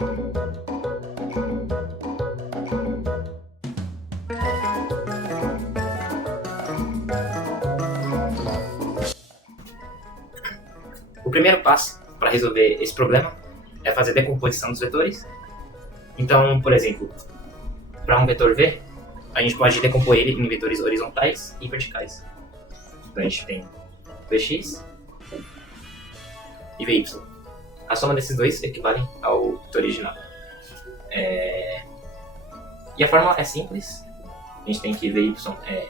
O primeiro passo para resolver esse problema é fazer a decomposição dos vetores. Então, por exemplo, para um vetor V, a gente pode decompor ele em vetores horizontais e verticais. Então a gente tem Vx e Vy. A soma desses dois equivale ao vetor original. E a fórmula é simples. A gente tem que Vy é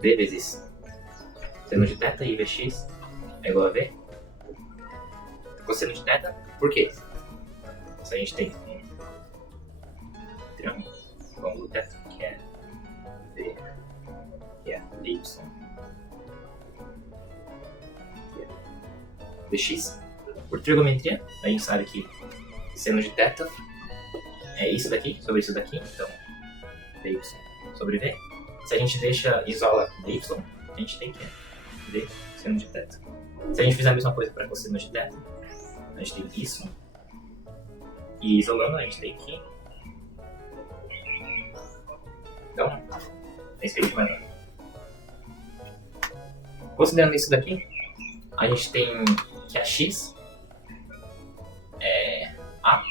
V vezes seno de θ e Vx é igual a V cosseno de θ. Por quê? Se a gente tem um triângulo com ângulo θ, que é V, que é Vy, Vx, por trigonometria, a gente sabe que seno de θ é isso daqui sobre isso daqui, então Vy sobre V. Se a gente isola Vy, a gente tem que V seno de θ. Se a gente fizer a mesma coisa para cosseno de θ, a gente tem isso, e isolando a gente tem que... Então, é isso que a gente vai dar. Considerando isso daqui, a gente tem que a x é a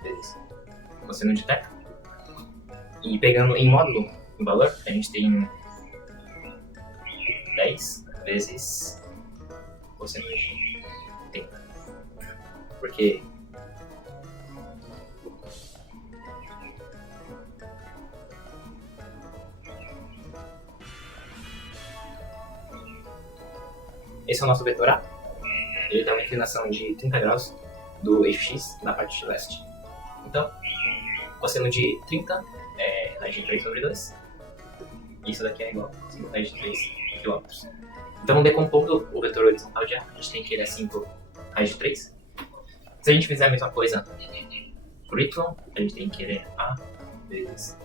vezes cosseno de θ. E pegando em módulo o valor, a gente tem 10 vezes cosseno de θ. Porque esse é o nosso vetor A. Ele tem uma inclinação de 30 graus do eixo X na parte de leste. Então, cosseno de 30 é raiz de 3 sobre 2. Isso daqui é igual a 5 raiz de 3 km. Então, decompondo o vetor horizontal de A, a gente tem que ele é 5 raiz de 3. Se a gente fizer a mesma coisa por Y, a gente tem que querer A vezes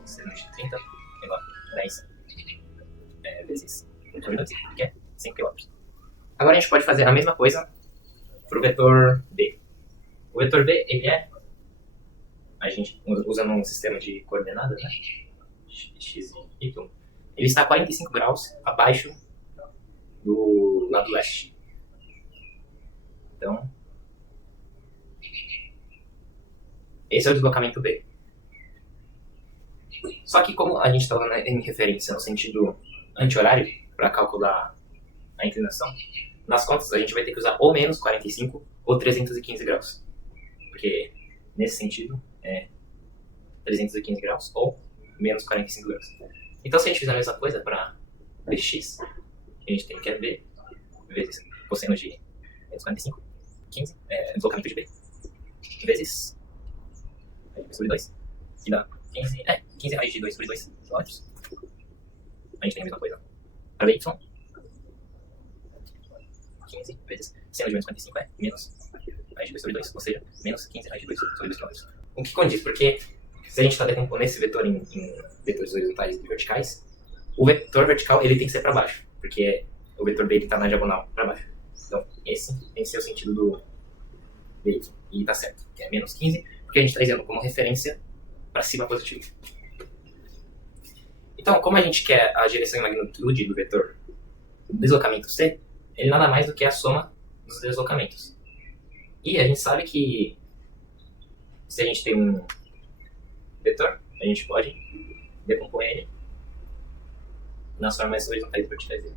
cosseno de 30 igual a 10 vezes sobre 2, que é 5 km. Agora a gente pode fazer a mesma coisa para o vetor B. O vetor B, ele a gente usando um sistema de coordenadas, né? X e Y, ele está a 45 graus abaixo do lado leste. Então, esse é o deslocamento B. Só que como a gente está usando em referência no sentido anti-horário para calcular a inclinação, nas contas a gente vai ter que usar ou menos 45 ou 315 graus. Porque nesse sentido é 315 graus ou menos 45 graus. Então se a gente fizer a mesma coisa para Vx, a gente tem que é V vezes cosseno de menos 45, 15, deslocamento de B, vezes sobre 2, que dá 15 raiz de 2 sobre 2 km. A gente tem a mesma coisa para Vy, 15 vezes seno de menos 45 é menos raiz de 2 sobre 2, ou seja, menos 15 raiz de 2 sobre 2 km. O que condiz, porque se a gente está decompondo esse vetor em vetores horizontais e verticais, o vetor vertical ele tem que ser para baixo, porque o vetor B está na diagonal para baixo. Então, esse tem que ser o sentido do Vy, e está certo, que é menos 15, porque a gente está dizendo como referência para cima positivo. Então, como a gente quer a direção e magnitude do vetor deslocamento C, ele nada mais do que a soma dos deslocamentos. E a gente sabe que se a gente tem um vetor, a gente pode decompor ele nas formas horizontais e verticais dele.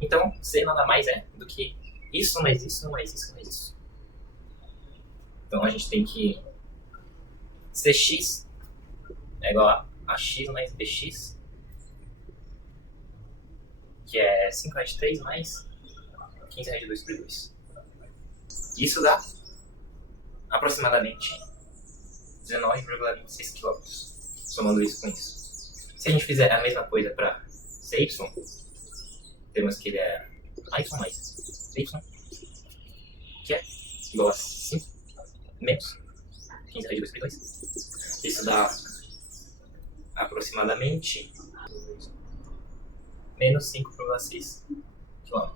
Então, C nada mais é do que isso mais isso mais isso mais isso. Então a gente tem que Cx é igual a x mais bx, que é 5 raiz de 3 mais 15 raiz de 2 por 2. Isso dá aproximadamente 19,26 km, somando isso com isso. Se a gente fizer a mesma coisa para cy, temos que ele é y mais y, que é igual a 5 menos 15 raiz de 2 por 2. Isso dá aproximadamente menos 5,6 km.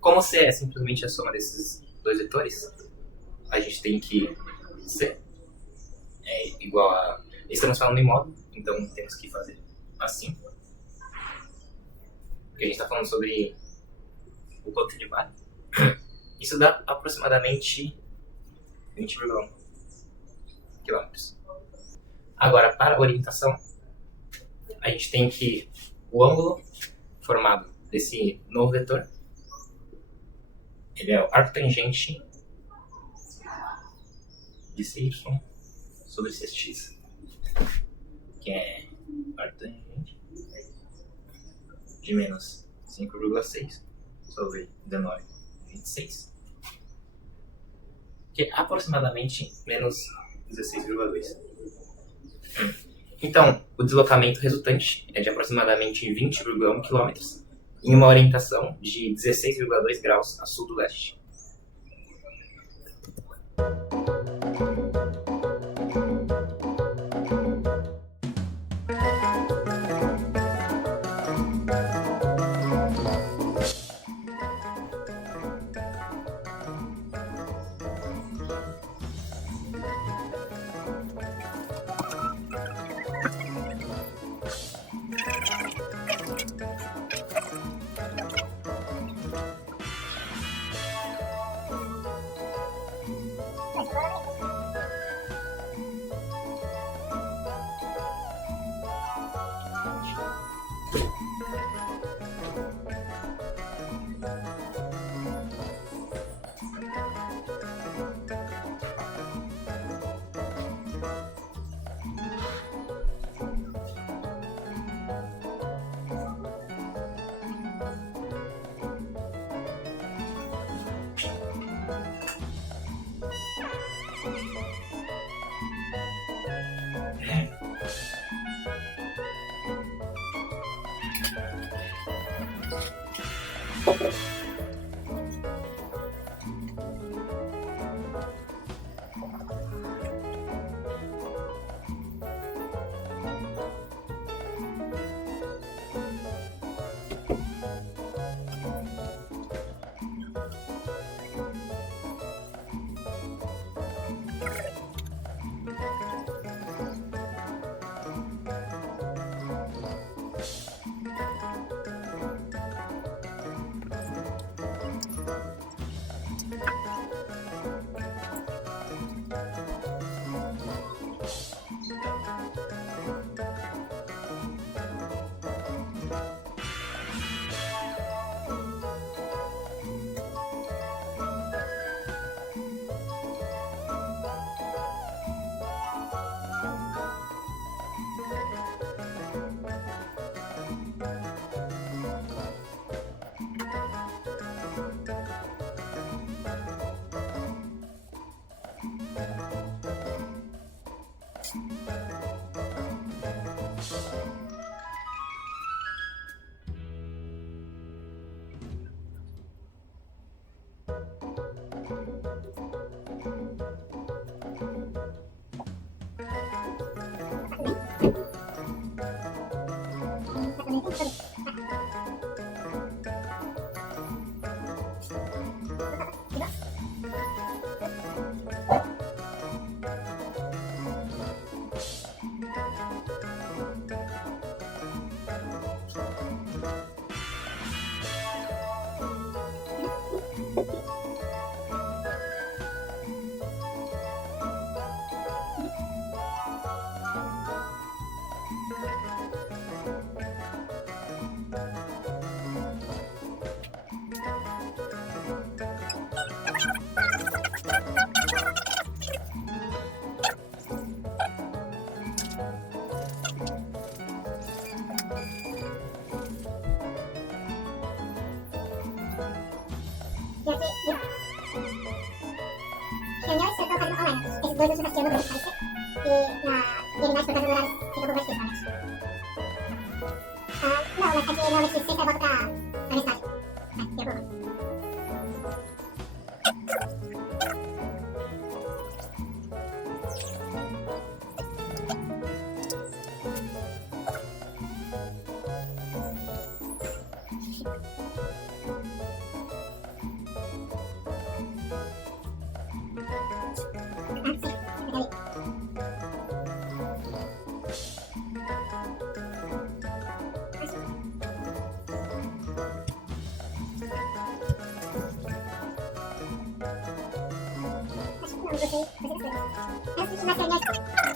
Como C é simplesmente a soma desses dois vetores, a gente tem que C igual a... Estamos falando em modo, então temos que fazer assim. Porque a gente está falando sobre o quanto ele vale. Isso dá aproximadamente 20,1 quilômetros. Agora, para a orientação, a gente tem que o ângulo formado desse novo vetor, ele é o arco tangente de CY sobre CX, que é arco tangente de menos 5,6 sobre 19,26, que é aproximadamente menos 16,2. Então, o deslocamento resultante é de aproximadamente 20,1 km em uma orientação de 16,2 graus a sul do leste. Reuniões estão fazendo online. Esses dois últimos anos vão aparecer. E eliminar por causa do horário fica convertido, realmente. Não, mas é que normalmente sexta eu volto pra universidade. Tem problema. gostei bastante das coisas. Eu senti uma carinha